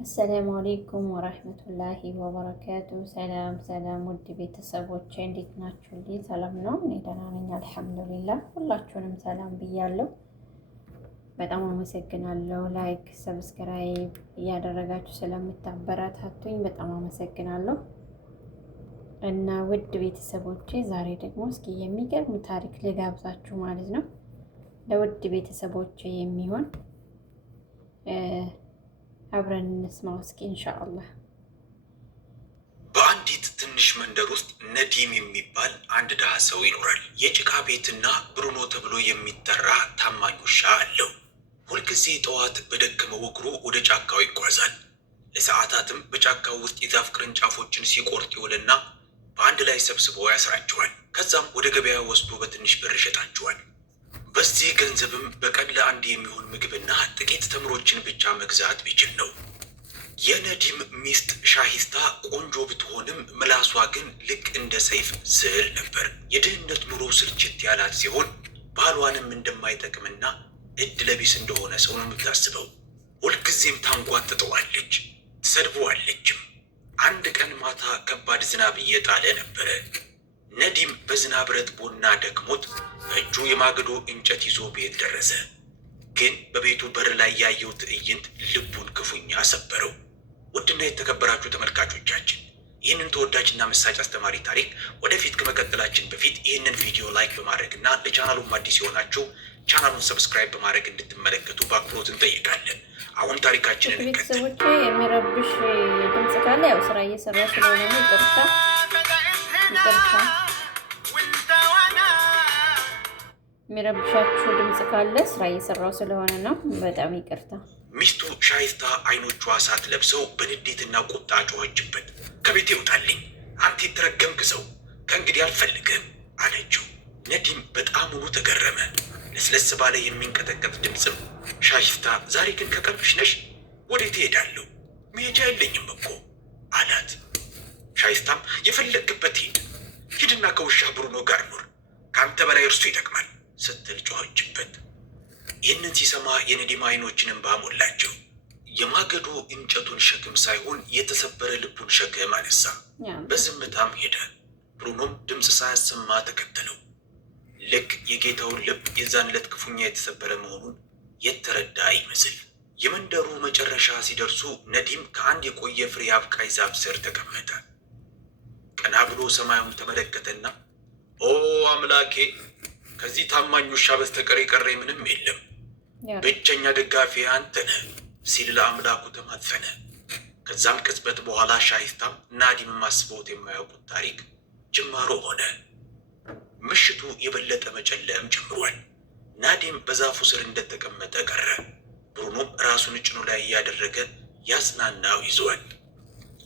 አሰላሙ አሌይኩም ወራህመቱላሂ ወበረካቱ። ሰላም ውድ ቤተሰቦቼ እንዴት ናችሁልኝ? ሰላም ነው? እኔ ደህና ነኝ አልሐምዱሊላህ። ሁላችሁንም ሰላም ብያለሁ። በጣም አመሰግናለሁ። ላይክ ሰብስክራይብ እያደረጋችሁ ስለምታበረታቱኝ በጣም አመሰግናለሁ። እና ውድ ቤተሰቦቼ ዛሬ ደግሞ እስኪ የሚገርም ታሪክ ልጋብዛችሁ ማለት ነው። ለውድ ቤተሰቦቼ የሚሆን አብረን እንስማው እስኪ ኢንሻአላህ። በአንዲት ትንሽ መንደር ውስጥ ነዲም የሚባል አንድ ድሃ ሰው ይኖራል። የጭቃ ቤትና ብሩኖ ተብሎ የሚጠራ ታማኝ ውሻ አለው። ሁልጊዜ ጠዋት በደከመው እግሩ ወደ ጫካው ይጓዛል። ለሰዓታትም በጫካው ውስጥ የዛፍ ቅርንጫፎችን ሲቆርጥ ይውልና በአንድ ላይ ሰብስቦ ያስራቸዋል። ከዛም ወደ ገበያ ወስዶ በትንሽ ብር ይሸጣቸዋል። በዚህ ገንዘብም በቀን ለአንድ የሚሆን ምግብና ጥቂት ተምሮችን ብቻ መግዛት ቢችል ነው። የነዲም ሚስት ሻሂስታ ቆንጆ ብትሆንም ምላሷ ግን ልክ እንደ ሰይፍ ዝል ነበር። የድህነት ኑሮ ስልችት ያላት ሲሆን ባሏንም እንደማይጠቅምና እድለቢስ እንደሆነ ሰው ነው የምታስበው። ሁልጊዜም ታንጓጥጠዋለች፣ ትሰድበዋለችም። አንድ ቀን ማታ ከባድ ዝናብ እየጣለ ነበረ። ነዲም በዝናብ ረጥቦና ደክሞት በእጁ የማገዶ እንጨት ይዞ ቤት ደረሰ። ግን በቤቱ በር ላይ ያየው ትዕይንት ልቡን ክፉኛ ሰበረው። ውድና የተከበራችሁ ተመልካቾቻችን ይህንን ተወዳጅና መሳጭ አስተማሪ ታሪክ ወደፊት ከመቀጠላችን በፊት ይህንን ቪዲዮ ላይክ በማድረግና ለቻናሉም አዲስ የሆናችሁ ቻናሉን ሰብስክራይብ በማድረግ እንድትመለከቱ በአክብሮት እንጠይቃለን። አሁን ታሪካችንን እንቀጥል። ቤተሰቦቼ የሚረብሽ ድምጽ ካለ ያው ስራ እየሰራ ስለሆነ ነው። ይቅርታ። የሚረብሻችሁ ድምጽ ካለ ስራ እየሰራው ስለሆነ ነው። በጣም ይቅርታ። ሚስቱ ሻይስታ አይኖቿ እሳት ለብሰው በንዴትና ቁጣ ጮኸችበት። ከቤት ይውጣልኝ፣ አንተ የተረገምክ ሰው፣ ከእንግዲህ አልፈልግም አለችው። ነዲም በጣሙኑ ተገረመ። ለስለስ ባለ የሚንቀጠቀጥ ድምፅም ሻይስታ ዛሬ ግን ከቀልብሽ ነሽ? ወዴት እሄዳለሁ? መሄጃ የለኝም እኮ አላት። ሻይስታም የፈለግበት ሂድና ከውሻ ብሩኖ ጋር ኑር፣ ከአንተ በላይ እርሱ ይጠቅማል ስትል ጮኸችበት። ይህንን ሲሰማ የነዲም አይኖችን እንባ ሞላቸው። የማገዶ እንጨቱን ሸክም ሳይሆን የተሰበረ ልቡን ሸክም አነሳ። በዝምታም ሄደ። ብሩኖም ድምፅ ሳያሰማ ተከተለው። ልክ የጌታውን ልብ የዛን ዕለት ክፉኛ የተሰበረ መሆኑን የተረዳ ይመስል። የመንደሩ መጨረሻ ሲደርሱ ነዲም ከአንድ የቆየ ፍሬ አብቃይ ዛፍ ስር ተቀመጠ። ቀና ብሎ ሰማዩን ተመለከተና ኦ አምላኬ፣ ከዚህ ታማኝ ውሻ በስተቀር የቀረ ምንም የለም፣ ብቸኛ ደጋፊ አንተ ነህ ሲል ለአምላኩ ተማጸነ። ከዛም ቅጽበት በኋላ ሻይስታም ናዲም አስበውት የማያውቁት ታሪክ ጅማሮ ሆነ። ምሽቱ የበለጠ መጨለም ጀምሯል። ናዲም በዛፉ ስር እንደተቀመጠ ቀረ። ብሩኖም ራሱን ጭኑ ላይ እያደረገ ያጽናናው ይዘዋል።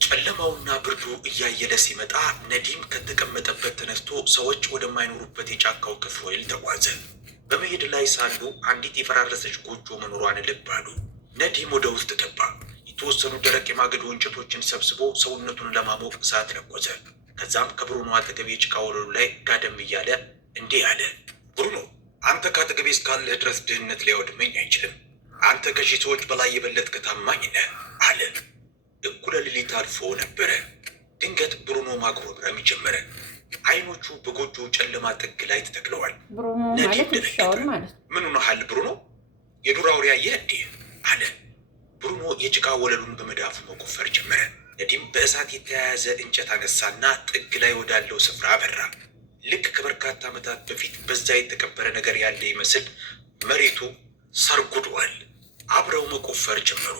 ጨለማውና ብርዱ እያየለ ሲመጣ ነዲም ከተቀመጠበት ተነስቶ ሰዎች ወደማይኖሩበት የጫካው ክፍል ተጓዘ። በመሄድ ላይ ሳሉ አንዲት የፈራረሰች ጎጆ መኖሯን ልብ አሉ። ነዲም ወደ ውስጥ ገባ። የተወሰኑ ደረቅ የማገዶ እንጨቶችን ሰብስቦ ሰውነቱን ለማሞቅ እሳት ለኮሰ። ከዛም ከብሩኖ አጠገብ የጭቃ ወለሉ ላይ ጋደም እያለ እንዲህ አለ። ብሩኖ፣ አንተ ከአጠገቤ እስካለህ ድረስ ድህነት ሊያወድመኝ አይችልም። አንተ ከሺህ ሰዎች በላይ የበለጥክ ታማኝ ነህ አለ። እኩለ ሌሊት አልፎ ነበረ። ድንገት ብሩኖ ማጉረምረም ጀመረ። አይኖቹ በጎጆ ጨለማ ጥግ ላይ ተተክለዋል። ነዲም ደነገጠ። ምን ሆነሃል ብሩኖ? የዱር አውሬ አየህ እንዴ አለ። ብሩኖ የጭቃ ወለሉን በመዳፉ መቆፈር ጀመረ። ነዲም በእሳት የተያያዘ እንጨት አነሳና ጥግ ላይ ወዳለው ስፍራ አበራ። ልክ ከበርካታ ዓመታት በፊት በዛ የተቀበረ ነገር ያለ ይመስል መሬቱ ሰርጉዷል። አብረው መቆፈር ጀመሩ።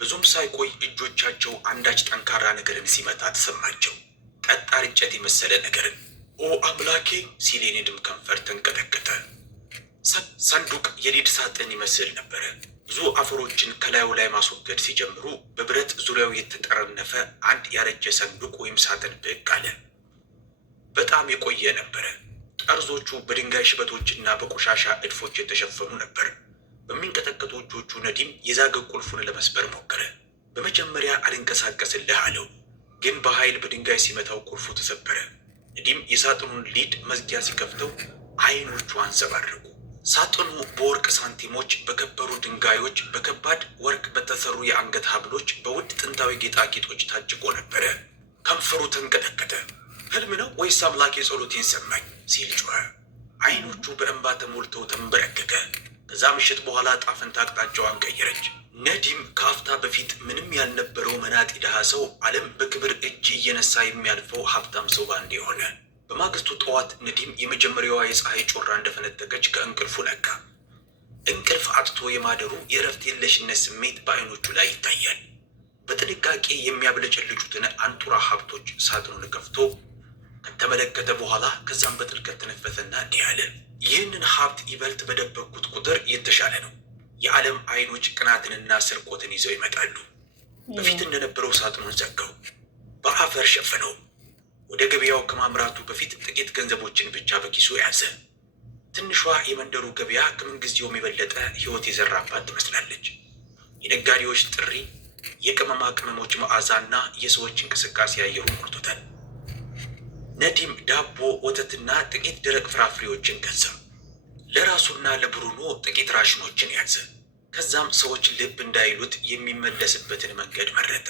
ብዙም ሳይቆይ እጆቻቸው አንዳች ጠንካራ ነገርን ሲመታ ተሰማቸው። ጠጣር እንጨት የመሰለ ነገርን። ኦ አምላኬ ሲል የነዲም ከንፈር ተንቀጠቀጠ። ሰንዱቅ የሊድ ሳጥን ይመስል ነበረ። ብዙ አፈሮችን ከላዩ ላይ ማስወገድ ሲጀምሩ በብረት ዙሪያው የተጠረነፈ አንድ ያረጀ ሰንዱቅ ወይም ሳጥን ብቅ አለ። በጣም የቆየ ነበረ። ጠርዞቹ በድንጋይ ሽበቶችና በቆሻሻ እድፎች የተሸፈኑ ነበር። በሚንቀጠቀጡ እጆቹ ነዲም የዛገ ቁልፉን ለመስበር ሞከረ። በመጀመሪያ አልንቀሳቀስልህ አለው፣ ግን በኃይል በድንጋይ ሲመታው ቁልፉ ተሰበረ። ነዲም የሳጥኑን ሊድ መዝጊያ ሲከፍተው አይኖቹ አንጸባረቁ። ሳጥኑ በወርቅ ሳንቲሞች፣ በከበሩ ድንጋዮች፣ በከባድ ወርቅ በተሰሩ የአንገት ሀብሎች፣ በውድ ጥንታዊ ጌጣጌጦች ታጭቆ ነበረ። ከንፈሩ ተንቀጠቀጠ። ህልም ነው ወይስ አምላክ የጸሎቴን ሰማኝ ሲል ጮኸ። አይኖቹ በእንባ ተሞልተው ተንበረከከ። ከዛ ምሽት በኋላ ጣፈንታ አቅጣጫዋን ቀየረች። ነዲም ከአፍታ በፊት ምንም ያልነበረው መናጢ ድሃ ሰው ዓለም በክብር እጅ እየነሳ የሚያልፈው ሀብታም ሰው ባንዴ ሆነ። በማግስቱ ጠዋት ነዲም የመጀመሪያዋ የፀሐይ ጮራ እንደፈነጠቀች ከእንቅልፉ ነቃ። እንቅልፍ አጥቶ የማደሩ የእረፍት የለሽነት ስሜት በአይኖቹ ላይ ይታያል። በጥንቃቄ የሚያብለጨልጩትን አንጡራ ሀብቶች ሳጥኑን ከፍቶ ከተመለከተ በኋላ ከዛም በጥልቀት ተነፈሰና እንዲህ አለ። ይህንን ሀብት ይበልጥ በደበቅኩት ቁጥር የተሻለ ነው። የዓለም አይኖች ቅናትንና ስርቆትን ይዘው ይመጣሉ። በፊት እንደነበረው ሳጥኑን ዘጋው፣ በአፈር ሸፈነው። ወደ ገበያው ከማምራቱ በፊት ጥቂት ገንዘቦችን ብቻ በኪሱ ያዘ። ትንሿ የመንደሩ ገበያ ከምንጊዜውም የበለጠ ሕይወት የዘራባት ትመስላለች። የነጋዴዎች ጥሪ፣ የቅመማ ቅመሞች መዓዛና የሰዎች እንቅስቃሴ አየሩን ሞልቶታል። ነዲም ዳቦ፣ ወተትና ጥቂት ደረቅ ፍራፍሬዎችን ገዛ። ለራሱና ለብሩኖ ጥቂት ራሽኖችን ያዘ። ከዛም ሰዎች ልብ እንዳይሉት የሚመለስበትን መንገድ መረጠ።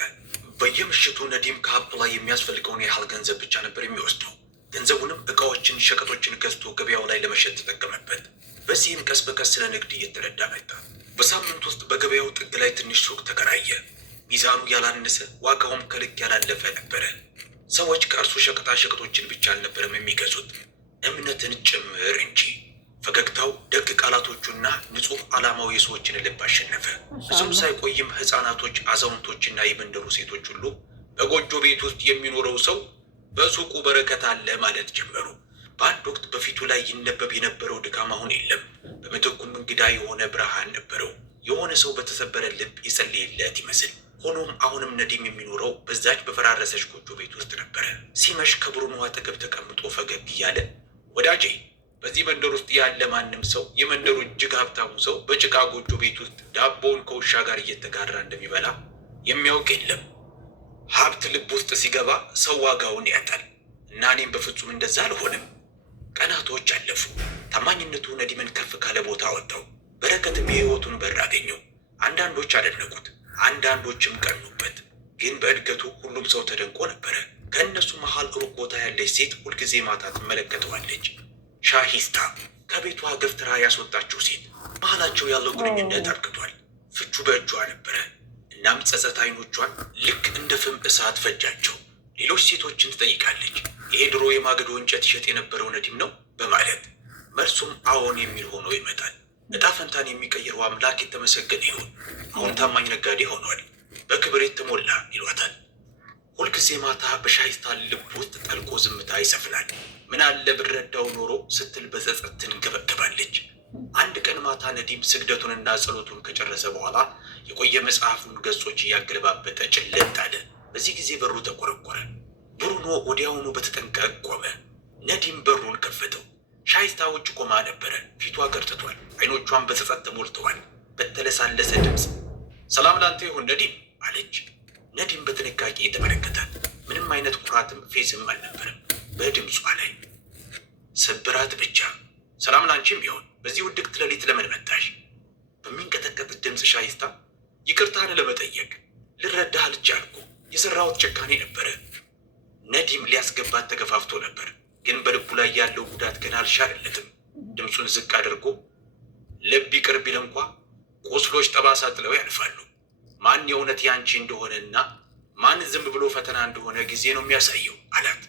በየምሽቱ ነዲም ከሀብቱ ላይ የሚያስፈልገውን ያህል ገንዘብ ብቻ ነበር የሚወስደው። ገንዘቡንም ዕቃዎችን፣ ሸቀጦችን ገዝቶ ገበያው ላይ ለመሸጥ ተጠቀመበት። በዚህም ቀስ በቀስ ስለ ንግድ እየተረዳ መጣ። በሳምንት ውስጥ በገበያው ጥግ ላይ ትንሽ ሱቅ ተከራየ። ሚዛኑ ያላነሰ፣ ዋጋውም ከልክ ያላለፈ ነበረ። ሰዎች ከእርሱ ሸቀጣ ሸቀጦችን ብቻ አልነበረም የሚገዙት፣ እምነትን ጭምር እንጂ። ፈገግታው፣ ደግ ቃላቶቹና ንጹሕ ዓላማው የሰዎችን ልብ አሸነፈ። ብዙም ሳይቆይም ሕፃናቶች፣ አዛውንቶችና የመንደሩ ሴቶች ሁሉ በጎጆ ቤት ውስጥ የሚኖረው ሰው በሱቁ በረከት አለ ማለት ጀመሩ። በአንድ ወቅት በፊቱ ላይ ይነበብ የነበረው ድካም አሁን የለም። በምትኩም እንግዳ የሆነ ብርሃን ነበረው። የሆነ ሰው በተሰበረ ልብ የጸለየለት ይመስል። ሆኖም አሁንም ነዲም የሚኖረው በዛች በፈራረሰች ጎጆ ቤት ውስጥ ነበረ። ሲመሽ ከብሩኖ አጠገብ ተቀምጦ ፈገግ እያለ ወዳጄ፣ በዚህ መንደር ውስጥ ያለ ማንም ሰው የመንደሩ እጅግ ሀብታሙ ሰው በጭቃ ጎጆ ቤት ውስጥ ዳቦውን ከውሻ ጋር እየተጋራ እንደሚበላ የሚያውቅ የለም። ሀብት ልብ ውስጥ ሲገባ ሰው ዋጋውን ያጣል እና እኔም በፍጹም እንደዛ አልሆንም። ቀናቶች አለፉ። ታማኝነቱ ነዲምን ከፍ ካለ ቦታ አወጣው። በረከትም የህይወቱን በር አገኘው። አንዳንዶች አደነቁት፣ አንዳንዶችም ቀኑበት። ግን በእድገቱ ሁሉም ሰው ተደንቆ ነበረ። ከእነሱ መሃል ሩቅ ቦታ ያለች ሴት ሁልጊዜ ማታ ትመለከተዋለች። ሻሂስታ፣ ከቤቷ ገፍትራ ያስወጣችው ሴት። መሃላቸው ያለው ግንኙነት አርክቷል። ፍቹ በእጇ ነበረ። እናም ጸጸት አይኖቿን ልክ እንደ ፍም እሳት ፈጃቸው። ሌሎች ሴቶችን ትጠይቃለች። ይሄ ድሮ የማገዶ እንጨት ይሸጥ የነበረው ነዲም ነው በማለት መልሱም አዎን የሚል ሆኖ ይመጣል። እጣ ፈንታን የሚቀይረው አምላክ የተመሰገነ ይሁን። አሁን ታማኝ ነጋዴ ሆኗል፣ በክብር የተሞላ ይሏታል። ሁልጊዜ ማታ በሻሂስታ ልብ ውስጥ ጠልቆ ዝምታ ይሰፍናል። ምን አለ ብረዳው ኖሮ ስትል በጸጸት ትንገበገባለች። አንድ ቀን ማታ ነዲም ስግደቱንና ጸሎቱን ከጨረሰ በኋላ የቆየ መጽሐፉን ገጾች እያገለባበጠ ጭልጥ አለ። በዚህ ጊዜ በሩ ተቆረቆረ። ብሩኖ ወዲያውኑ በተጠንቀቅ ቆመ። ነዲም በሩን ከፈተው። ሻሂስታ ውጭ ቆማ ነበረ። ፊቷ ገርጥቷል፣ አይኖቿን በጸጸት ተሞልተዋል። በተለሳለሰ ድምፅ ሰላም ላንተ ይሁን ነዲም አለች። ነዲም በጥንቃቄ የተመለከታት። ምንም አይነት ኩራትም ፌዝም አልነበረም በድምጿ ላይ፣ ስብራት ብቻ። ሰላም ላንቺም ቢሆን በዚህ ውድቅት ሌሊት ለምን መጣሽ? በሚንቀጠቀጥ ድምፅ ሻሂስታ ይቅርታን ለመጠየቅ ልረዳህ አልቻልኩ። የሰራሁት ጭካኔ ነበረ። ነዲም ሊያስገባት ተገፋፍቶ ነበር፣ ግን በልቡ ላይ ያለው ጉዳት ገና አልሻለለትም። ድምፁን ዝቅ አድርጎ ልብ ይቅር ቢል እንኳ ቁስሎች ጠባሳ ጥለው ያልፋሉ። ማን የእውነት ያንቺ እንደሆነና ማን ዝም ብሎ ፈተና እንደሆነ ጊዜ ነው የሚያሳየው አላት።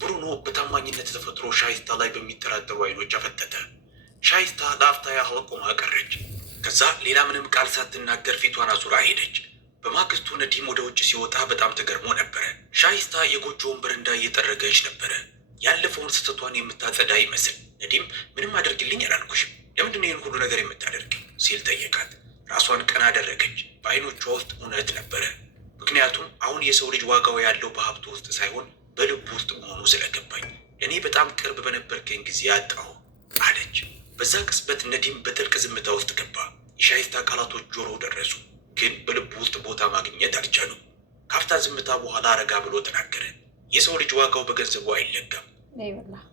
ብሩኖ በታማኝነት ተፈጥሮ ሻሂስታ ላይ በሚጠራጠሩ አይኖች አፈጠጠ። ሻሂስታ ለአፍታ ያህል ቆማ ቀረች። ከዛ ሌላ ምንም ቃል ሳትናገር ፊቷን አዙራ ሄደች። በማግስቱ ነዲም ወደ ውጭ ሲወጣ በጣም ተገርሞ ነበረ። ሻሂስታ የጎጆውን በረንዳ እየጠረገች ነበረ፣ ያለፈውን ስህተቷን የምታጸዳ ይመስል። ነዲም ምንም አድርግልኝ አላልኩሽም፣ ለምንድን ነው ይህን ሁሉ ነገር የምታደርግ ሲል ጠየቃት። ራሷን ቀና አደረገች። በአይኖቿ ውስጥ እውነት ነበረ። ምክንያቱም አሁን የሰው ልጅ ዋጋው ያለው በሀብቱ ውስጥ ሳይሆን በልቡ ውስጥ መሆኑ ስለገባኝ እኔ በጣም ቅርብ በነበርከኝ ጊዜ አጣሁ አለች። በዛ ቅጽበት ነዲም በጥልቅ ዝምታ ውስጥ ገባ። የሻሂስታ ቃላቶች ጆሮ ደረሱ፣ ግን በልቡ ውስጥ ቦታ ማግኘት አልቻሉም። ካፍታ ዝምታ በኋላ ረጋ ብሎ ተናገረ። የሰው ልጅ ዋጋው በገንዘቡ አይለካም፣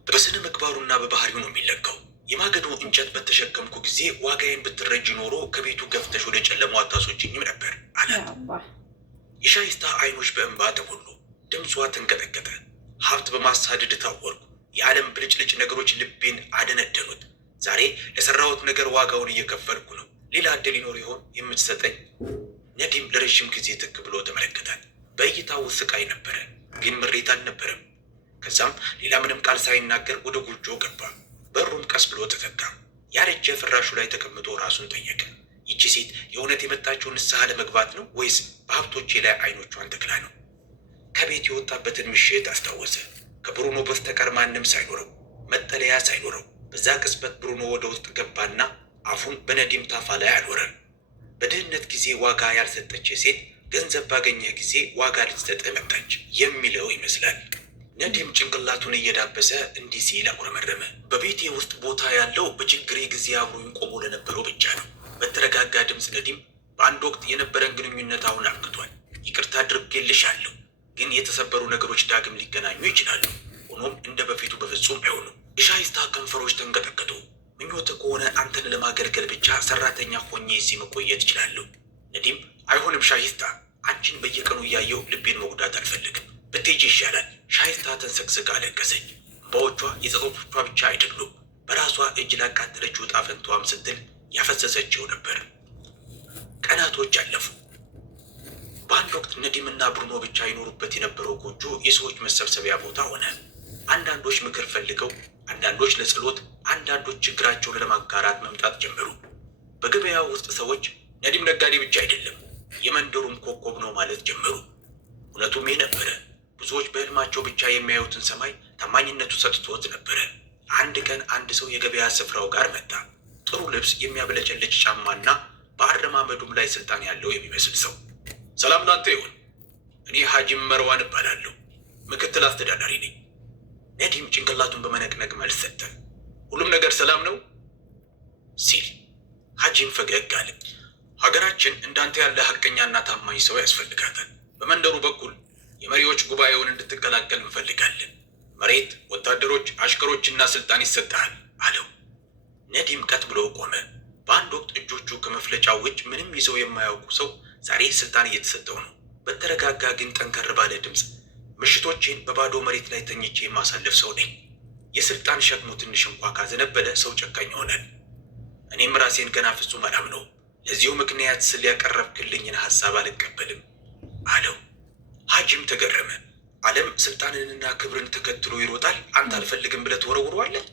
በስነ ምግባሩና በባህሪው ነው የሚለካው። የማገዶ እንጨት በተሸከምኩ ጊዜ ዋጋዬን ብትረጂ ኖሮ ከቤቱ ገፍተሽ ወደ ጨለማው አታስወጪኝም ነበር አላት። የሻይስታ አይኖች በእንባ ተሞሉ። ድምጿ ተንቀጠቀጠ። ሀብት በማሳደድ ታወርኩ። የዓለም ብልጭልጭ ነገሮች ልቤን አደነደኑት። ዛሬ ለሰራሁት ነገር ዋጋውን እየከፈልኩ ነው። ሌላ ዕድል ይኖር ይሆን የምትሰጠኝ? ነዲም ለረዥም ጊዜ ትክ ብሎ ተመለከታል። በእይታው ስቃይ ነበረ፣ ግን ምሬት አልነበረም። ከዛም ሌላ ምንም ቃል ሳይናገር ወደ ጎጆ ገባ። በሩም ቀስ ብሎ ተዘጋ። ያረጀ ፍራሹ ላይ ተቀምጦ ራሱን ጠየቀ። ይቺ ሴት የእውነት የመጣችው ንስሐ ለመግባት ነው ወይስ በሀብቶቼ ላይ አይኖቿን ተክላ ነው? ከቤት የወጣበትን ምሽት አስታወሰ። ከብሩኖ በስተቀር ማንም ሳይኖረው፣ መጠለያ ሳይኖረው። በዛ ቅጽበት ብሩኖ ወደ ውስጥ ገባና አፉን በነዲም ታፋ ላይ አኖረ። በድህነት ጊዜ ዋጋ ያልሰጠች ሴት ገንዘብ ባገኘህ ጊዜ ዋጋ ልትሰጥህ መጣች የሚለው ይመስላል። ነዲም ጭንቅላቱን እየዳበሰ እንዲህ ሲል አጉረመረመ። በቤቴ ውስጥ ቦታ ያለው በችግሬ ጊዜ አብሮኝ ቆሞ ለነበረው ብቻ ነው። በተረጋጋ ድምፅ ነዲም በአንድ ወቅት የነበረን ግንኙነት አሁን አብቅቷል። ይቅርታ አድርጌልሻለሁ፣ ግን የተሰበሩ ነገሮች ዳግም ሊገናኙ ይችላሉ። ሆኖም እንደ በፊቱ በፍጹም አይሆኑም። የሻይስታ ከንፈሮች ተንቀጠቀጡ። ምኞት ከሆነ አንተን ለማገልገል ብቻ ሰራተኛ ሆኜ እዚህ መቆየት እችላለሁ። ነዲም አይሆንም ሻይስታ፣ አንቺን በየቀኑ እያየው ልቤን መጉዳት አልፈልግም። ብትሄጂ ይሻላል። ሻይስታ ተንሰቅስቃ አለቀሰች። እንባዎቿ የጸጸቶቿ ብቻ አይደሉም፣ በራሷ እጅ ላቃጠለችው ዕጣ ፈንታዋም ስትል ያፈሰሰችው ነበር። ቀናቶች አለፉ። በአንድ ወቅት ነዲምና ብሩኖ ብቻ ይኖሩበት የነበረው ጎጆ የሰዎች መሰብሰቢያ ቦታ ሆነ። አንዳንዶች ምክር ፈልገው፣ አንዳንዶች ለጸሎት፣ አንዳንዶች ችግራቸውን ለማጋራት መምጣት ጀመሩ። በገበያው ውስጥ ሰዎች ነዲም ነጋዴ ብቻ አይደለም የመንደሩም ኮከብ ነው ማለት ጀመሩ። እውነቱም ይህ ነበረ። ብዙዎች በህልማቸው ብቻ የሚያዩትን ሰማይ ታማኝነቱ ሰጥቶት ነበረ። አንድ ቀን አንድ ሰው የገበያ ስፍራው ጋር መጣ። ጥሩ ልብስ፣ የሚያብለጨልጭ ጫማና በአረማመዱም ላይ ስልጣን ያለው የሚመስል ሰው። ሰላም ላንተ ይሁን፣ እኔ ሀጂም መርዋን እባላለሁ፣ ምክትል አስተዳዳሪ ነኝ። ነዲም ጭንቅላቱን በመነቅነቅ መልስ ሰጠ። ሁሉም ነገር ሰላም ነው ሲል ሀጂም ፈገግ አለ። ሀገራችን እንዳንተ ያለ ሀቀኛና ታማኝ ሰው ያስፈልጋታል። በመንደሩ በኩል የመሪዎች ጉባኤውን እንድትቀላቀል እንፈልጋለን። መሬት፣ ወታደሮች፣ አሽከሮችና ስልጣን ይሰጥሃል አለው። ነዲም ቀጥ ብሎ ቆመ። በአንድ ወቅት እጆቹ ከመፍለጫው ውጭ ምንም ይዘው የማያውቁ ሰው ዛሬ ስልጣን እየተሰጠው ነው። በተረጋጋ ግን ጠንከር ባለ ድምፅ፣ ምሽቶቼን በባዶ መሬት ላይ ተኝቼ የማሳለፍ ሰው ነኝ። የስልጣን ሸክሙ ትንሽ እንኳ ካዘነበለ ሰው ጨካኝ ይሆናል። እኔም ራሴን ገና ፍጹም አላምነው። ለዚሁ ምክንያት ስል ያቀረብክልኝን ሀሳብ አልቀበልም አለው። ሀጂም ተገረመ። ዓለም ስልጣንንና ክብርን ተከትሎ ይሮጣል፣ አንተ አልፈልግም ብለህ ትወረውረዋለህ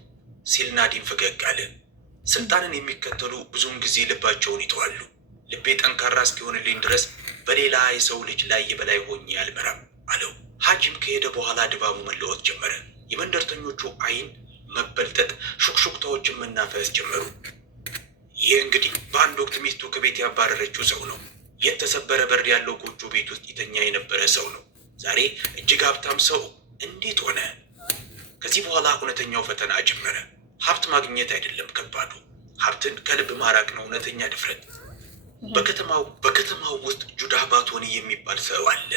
ሲል ናዲም ፈገግ አለ። ስልጣንን የሚከተሉ ብዙውን ጊዜ ልባቸውን ይተዋሉ። ልቤ ጠንካራ እስኪሆንልኝ ድረስ በሌላ የሰው ልጅ ላይ የበላይ ሆኜ አልመራም አለው። ሀጂም ከሄደ በኋላ ድባቡ መለወጥ ጀመረ። የመንደርተኞቹ አይን መበልጠጥ፣ ሹክሹክታዎችን መናፈስ ጀመሩ። ይህ እንግዲህ በአንድ ወቅት ሚስቱ ከቤት ያባረረችው ሰው ነው። የተሰበረ በር ያለው ጎጆ ቤት ውስጥ ይተኛ የነበረ ሰው ነው። ዛሬ እጅግ ሀብታም ሰው እንዴት ሆነ? ከዚህ በኋላ እውነተኛው ፈተና ጀመረ። ሀብት ማግኘት አይደለም ከባዱ፣ ሀብትን ከልብ ማራቅ ነው እውነተኛ ድፍረት። በከተማው ውስጥ ጁዳህ ባቶኒ የሚባል ሰው አለ።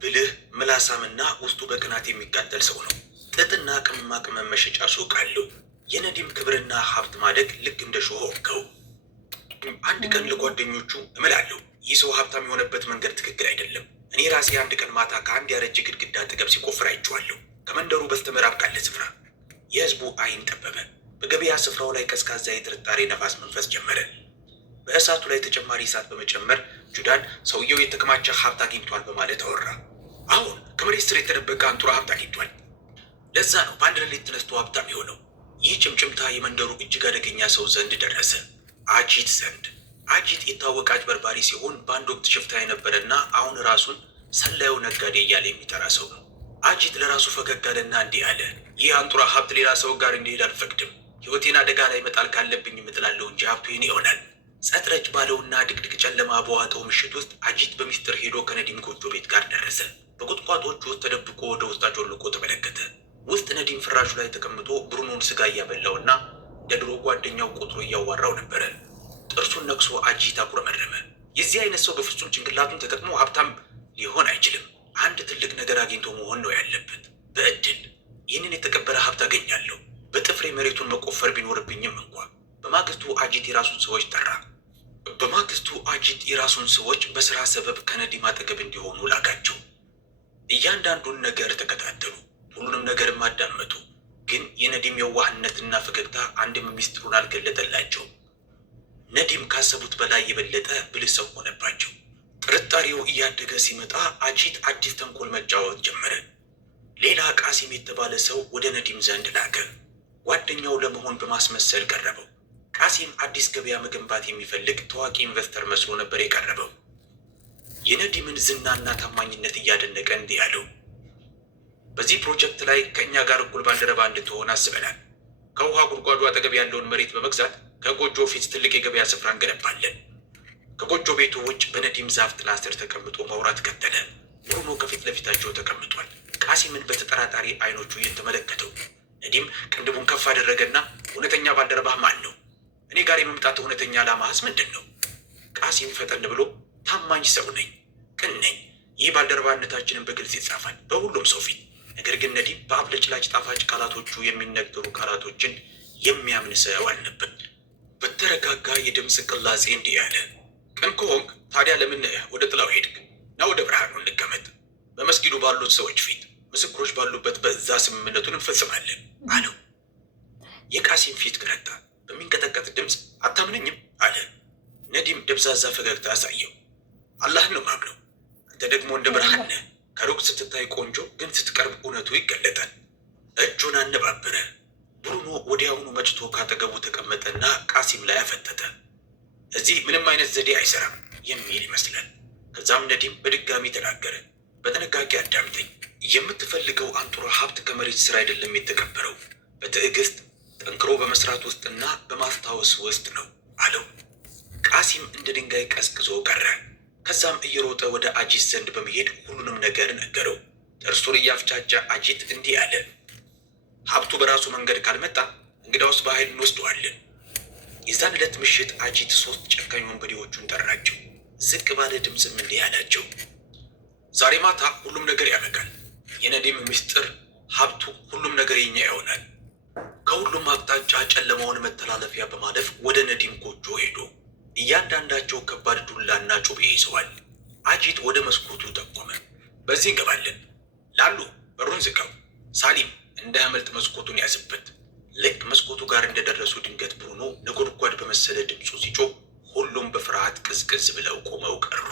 ብልህ ምላሳምና ውስጡ በቅናት የሚቃጠል ሰው ነው። ጥጥና ቅመማ ቅመም መሸጫ ሱቅ አለው። የነዲም ክብርና ሀብት ማደግ ልክ እንደ ሾህ ወጋው። አንድ ቀን ለጓደኞቹ እምላለሁ፣ ይህ ሰው ሀብታም የሆነበት መንገድ ትክክል አይደለም። እኔ ራሴ አንድ ቀን ማታ ከአንድ ያረጀ ግድግዳ አጠገብ ሲቆፍር አይቼዋለሁ። ከመንደሩ በስተምዕራብ ካለ ስፍራ። የህዝቡ አይን ጠበበ። በገበያ ስፍራው ላይ ቀዝቃዛ የጥርጣሬ ነፋስ መንፈስ ጀመረ። በእሳቱ ላይ ተጨማሪ እሳት በመጨመር ጁዳን ሰውየው የተከማቸ ሀብት አግኝቷል በማለት አወራ። አሁን ከመሬት ስር የተደበቀ አንጡራ ሀብት አግኝቷል። ለዛ ነው በአንድ ሌሊት ተነስቶ ሀብታም የሆነው። ይህ ጭምጭምታ የመንደሩ እጅግ አደገኛ ሰው ዘንድ ደረሰ፣ አጂት ዘንድ። አጂት የታወቀ አጭበርባሪ ሲሆን በአንድ ወቅት ሽፍታ የነበረና አሁን ራሱን ሰላዩ ነጋዴ እያለ የሚጠራ ሰው ነው። አጂት ለራሱ ፈገግ አለና እንዲህ አለ፣ ይህ አንጡራ ሀብት ሌላ ሰው ጋር እንዲሄድ አልፈቅድም። ሕይወቴን አደጋ ላይ መጣል ካለብኝ እጥላለሁ እንጂ ሀብቱ የኔ ይሆናል። ጸጥረጭ ባለውና ድቅድቅ ጨለማ በዋጠው ምሽት ውስጥ አጂት በሚስጥር ሄዶ ከነዲም ጎጆ ቤት ጋር ደረሰ። በቁጥቋጦቹ ውስጥ ተደብቆ ወደ ውስጥ አጮልቆ ተመለከተ። ውስጥ ነዲም ፍራሹ ላይ ተቀምጦ ብሩኖን ስጋ እያበላውና እንደ ድሮ ጓደኛው ቆጥሮ እያዋራው ነበረ። ጥርሱን ነክሶ አጂት አጉረመረመ። የዚህ አይነት ሰው በፍጹም ጭንቅላቱን ተጠቅሞ ሀብታም ሊሆን አይችልም። አንድ ትልቅ ነገር አግኝቶ መሆን ነው ያለበት። በእድል ይህንን የተቀበረ ሀብት አገኛለሁ፣ በጥፍሬ መሬቱን መቆፈር ቢኖርብኝም እንኳ በማግስቱ አጂት የራሱን ሰዎች በስራ ሰበብ ከነዲም አጠገብ እንዲሆኑ ላካቸው። እያንዳንዱን ነገር ተከታተሉ፣ ሁሉንም ነገርም አዳመጡ። ግን የነዲም የዋህነትና ፈገግታ አንድም ሚስጥሩን አልገለጠላቸው። ነዲም ካሰቡት በላይ የበለጠ ብልህ ሰው ሆነባቸው። ጥርጣሬው እያደገ ሲመጣ አጂት አዲስ ተንኮል መጫወት ጀመረ። ሌላ ቃሲም የተባለ ሰው ወደ ነዲም ዘንድ ላከ። ጓደኛው ለመሆን በማስመሰል ቀረበው። ቃሲም አዲስ ገበያ መገንባት የሚፈልግ ታዋቂ ኢንቨስተር መስሎ ነበር የቀረበው። የነዲምን ዝናና ታማኝነት እያደነቀ እንዲህ አለው፣ በዚህ ፕሮጀክት ላይ ከእኛ ጋር እኩል ባልደረባ እንድትሆን አስበናል። ከውሃ ጉድጓዱ አጠገብ ያለውን መሬት በመግዛት ከጎጆ ፊት ትልቅ የገበያ ስፍራ እንገነባለን። ከጎጆ ቤቱ ውጭ በነዲም ዛፍ ጥላ ስር ተቀምጦ ማውራት ቀጠለ። ብሩኖ ከፊት ለፊታቸው ተቀምጧል። ቃሲምን በተጠራጣሪ አይኖቹ እየተመለከተው፣ ነዲም ቅንድቡን ከፍ አደረገና እውነተኛ ባልደረባህ ማን ነው? እኔ ጋር የመምጣት እውነተኛ ዓላማህስ ምንድን ነው? ቃሲም ፈጠን ብሎ ታማኝ ሰው ነኝ፣ ቅን ነኝ። ይህ ባልደረባነታችንን በግልጽ ይጻፋል በሁሉም ሰው ፊት። ነገር ግን ነዲም በአብለጭላጭ ጣፋጭ ቃላቶቹ የሚነገሩ ቃላቶችን የሚያምን ሰው አልነበር። በተረጋጋ የድምፅ ቅላጼ እንዲህ ያለ፣ ቅን ከሆንክ ታዲያ ለምን ወደ ጥላው ሄድክ? ና ወደ ብርሃኑ እንቀመጥ። በመስጊዱ ባሉት ሰዎች ፊት ምስክሮች ባሉበት በዛ ስምምነቱን እንፈጽማለን አለው። የቃሲም ፊት ገረጣ። በሚንቀጠቀጥ ድምፅ አታምነኝም አለ። ነዲም ደብዛዛ ፈገግታ አሳየው። አላህን ነው ማምነው። አንተ ደግሞ እንደ ብርሃን ነህ። ከሩቅ ስትታይ ቆንጆ፣ ግን ስትቀርብ እውነቱ ይገለጣል። እጁን አነባበረ። ብሩኖ ወዲያውኑ መጭቶ ካጠገቡ ተቀመጠና ቃሲም ላይ አፈጠጠ። እዚህ ምንም አይነት ዘዴ አይሰራም የሚል ይመስላል። ከዛም ነዲም በድጋሚ ተናገረ። በጥንቃቄ አዳምጠኝ። የምትፈልገው አንጡራ ሀብት ከመሬት ስራ አይደለም የተቀበረው፣ በትዕግስት ጠንክሮ በመስራት ውስጥና በማስታወስ ውስጥ ነው አለው። ቃሲም እንደ ድንጋይ ቀዝቅዞ ቀረ። ከዛም እየሮጠ ወደ አጂት ዘንድ በመሄድ ሁሉንም ነገር ነገረው። ጥርሱን እያፍጫጫ አጂት እንዲህ አለ፣ ሀብቱ በራሱ መንገድ ካልመጣ እንግዳውስ በኃይል እንወስደዋለን። የዛን ዕለት ምሽት አጂት 3 ጨካኝ ወንበዴዎቹን ጠራቸው። ዝቅ ባለ ድምፅም እንዲህ አላቸው፣ ዛሬ ማታ ሁሉም ነገር ያበቃል። የነዲም ምስጢር፣ ሀብቱ፣ ሁሉም ነገር የኛ ይሆናል። ከሁሉም አቅጣጫ ጨለማውን መተላለፊያ በማለፍ ወደ ነዲም ጎጆ ሄዶ እያንዳንዳቸው ከባድ ዱላና ጩቤ ይዘዋል። አጂት ወደ መስኮቱ ጠቆመ። በዚህ እንገባለን። ላሉ በሩን ዝጋው። ሳሊም እንዳያመልጥ መስኮቱን ያዝበት። ልክ መስኮቱ ጋር እንደደረሱ ድንገት ብሩኖ ነጎድጓድ በመሰለ ድምፁ ሲጮህ ሁሉም በፍርሃት ቅዝቅዝ ብለው ቆመው ቀሩ።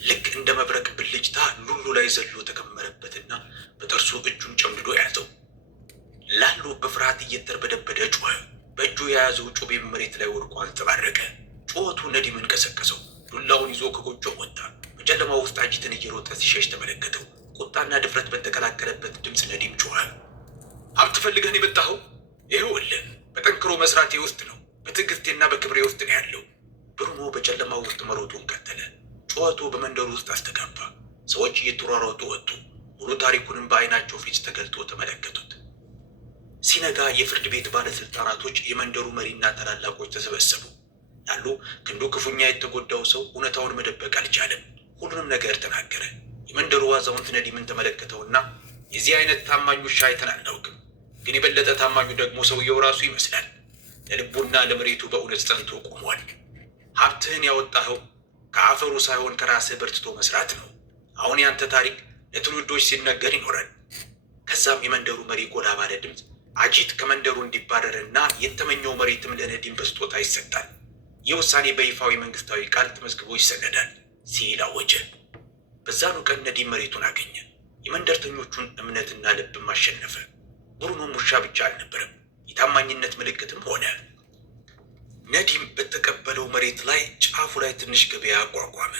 ልክ እንደ መብረቅ ብልጭታ ሉሉ ላይ ዘሎ ተከመረበትና በጥርሱ እጁን ጨምድዶ ያዘው። ላሉ በፍርሃት እየተርበደበደ ጮኸ። በእጁ የያዘው ጩቤ መሬት ላይ ወድቆ አንጸባረቀ። ጩኸቱ ነዲምን ቀሰቀሰው። ዱላውን ይዞ ከጎጆ ወጣ። በጨለማ ውስጥ አጂትን እየሮጠ ሲሸሽ ተመለከተው። ቁጣና ድፍረት በተቀላቀለበት ድምፅ ነዲም ጮኸ፣ ሀብት ፈልገህን የመጣኸው? ይኸውልህ በጠንክሮ መስራቴ ውስጥ ነው፣ በትዕግስቴና በክብሬ ውስጥ ነው ያለው። ብሩኖ በጨለማው ውስጥ መሮጡን ቀጠለ። ጩኸቱ በመንደሩ ውስጥ አስተጋባ። ሰዎች እየተሯሯጡ ወጡ። ሙሉ ታሪኩንም በአይናቸው ፊት ተገልጦ ተመለከቱት። ሲነጋ የፍርድ ቤት ባለስልጣናቶች፣ የመንደሩ መሪና ታላላቆች ተሰበሰቡ። ያሉ ክንዱ ክፉኛ የተጎዳው ሰው እውነታውን መደበቅ አልቻለም። ሁሉንም ነገር ተናገረ። የመንደሩ አዛውንት ነዲምን ተመለከተውና የዚህ አይነት ታማኝ ውሻ አይተን አናውቅም፣ ግን የበለጠ ታማኙ ደግሞ ሰውየው ራሱ ይመስላል። ለልቡና ለመሬቱ በእውነት ጸንቶ ቆሟል። ሀብትህን ያወጣኸው ከአፈሩ ሳይሆን ከራስህ በርትቶ መስራት ነው። አሁን ያንተ ታሪክ ለትውልዶች ሲነገር ይኖራል። ከዛም የመንደሩ መሪ ጎላ ባለ ድምፅ አጂት ከመንደሩ እንዲባረርና የተመኘው መሬትም ለነዲም በስጦታ ይሰጣል። ይህ ውሳኔ በይፋዊ መንግስታዊ ቃል ተመዝግቦ ይሰነዳል ሲል አወጀ። በዛኑ ቀን ነዲም መሬቱን አገኘ። የመንደርተኞቹን እምነትና ልብም አሸነፈ። ብሩኖም ውሻ ብቻ አልነበረም፣ የታማኝነት ምልክትም ሆነ። ነዲም በተቀበለው መሬት ላይ ጫፉ ላይ ትንሽ ገበያ አቋቋመ።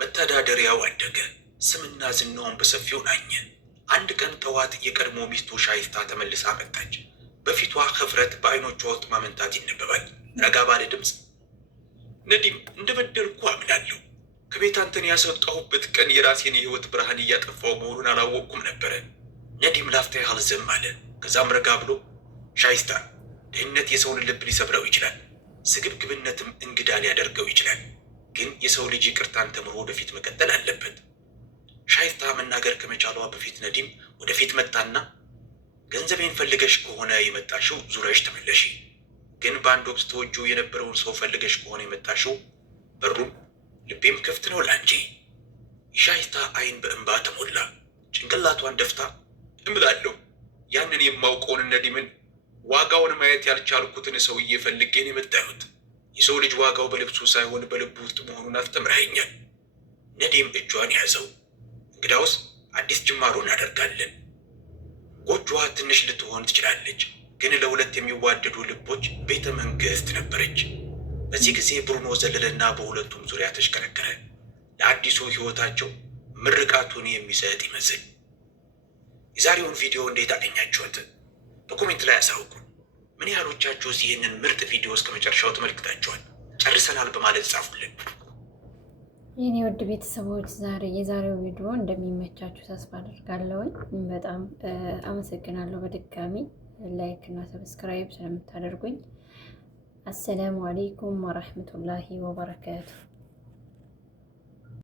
መተዳደሪያው አደገ። ስምና ዝናውን በሰፊው ናኘ። አንድ ቀን ጠዋት የቀድሞ ሚስቱ ሻይስታ ተመልሳ መጣች። በፊቷ ህፍረት፣ በአይኖቿ ውስጥ ማመንታት ይነበባል። ረጋ ባለ ድምፅ ነዲም እንደበደልኩ አምናለሁ። ከቤት አንተን ያስወጣሁበት ቀን የራሴን የህይወት ብርሃን እያጠፋው መሆኑን አላወቅኩም ነበረ። ነዲም ላፍታ ያህል ዝም አለ። ከዛም ረጋ ብሎ ሻይስታ፣ ድህነት የሰውን ልብ ሊሰብረው ይችላል፣ ስግብግብነትም እንግዳ ሊያደርገው ይችላል። ግን የሰው ልጅ ይቅርታን ተምሮ ወደፊት መቀጠል አለበት። ሻይስታ መናገር ከመቻሏ በፊት ነዲም ወደፊት መጣና ገንዘቤን ፈልገሽ ከሆነ የመጣሽው ዙረሽ ተመለሺ። ግን በአንድ ወቅት ተወጁ የነበረውን ሰው ፈልገሽ ከሆነ የመጣሽው በሩም ልቤም ክፍት ነው ላንቺ። የሻይስታ አይን በእንባ ተሞላ። ጭንቅላቷን ደፍታ እምላለሁ ያንን የማውቀውን ነዲምን ዋጋውን ማየት ያልቻልኩትን ሰውዬ ፈልጌን የመጣሁት። የሰው ልጅ ዋጋው በልብሱ ሳይሆን በልቡ ውስጥ መሆኑን አስተምረኸኛል። ነዲም እጇን ያዘው። እንግዳውስ አዲስ ጅማሮ እናደርጋለን። ጎጆዋ ትንሽ ልትሆን ትችላለች፣ ግን ለሁለት የሚዋደዱ ልቦች ቤተ መንግስት ነበረች። በዚህ ጊዜ ብሩኖ ዘለለና በሁለቱም ዙሪያ ተሽከረከረ፣ ለአዲሱ ህይወታቸው ምርቃቱን የሚሰጥ ይመስል። የዛሬውን ቪዲዮ እንዴት አገኛችሁት? በኮሜንት ላይ አሳውቁ። ምን ያህሎቻችሁ ይህንን ምርጥ ቪዲዮ እስከ መጨረሻው ተመልክታችኋል? ጨርሰናል በማለት ጻፉልን። የኔ ውድ ቤተሰቦች የዛሬው ቪዲዮ እንደሚመቻችሁ ተስፋ አድርጋለሁኝ። በጣም አመሰግናለሁ በድጋሚ ላይክ እና ሰብስክራይብ ስለምታደርጉኝ። አሰላሙ አለይኩም ወራህመቱላሂ ወበረካቱ።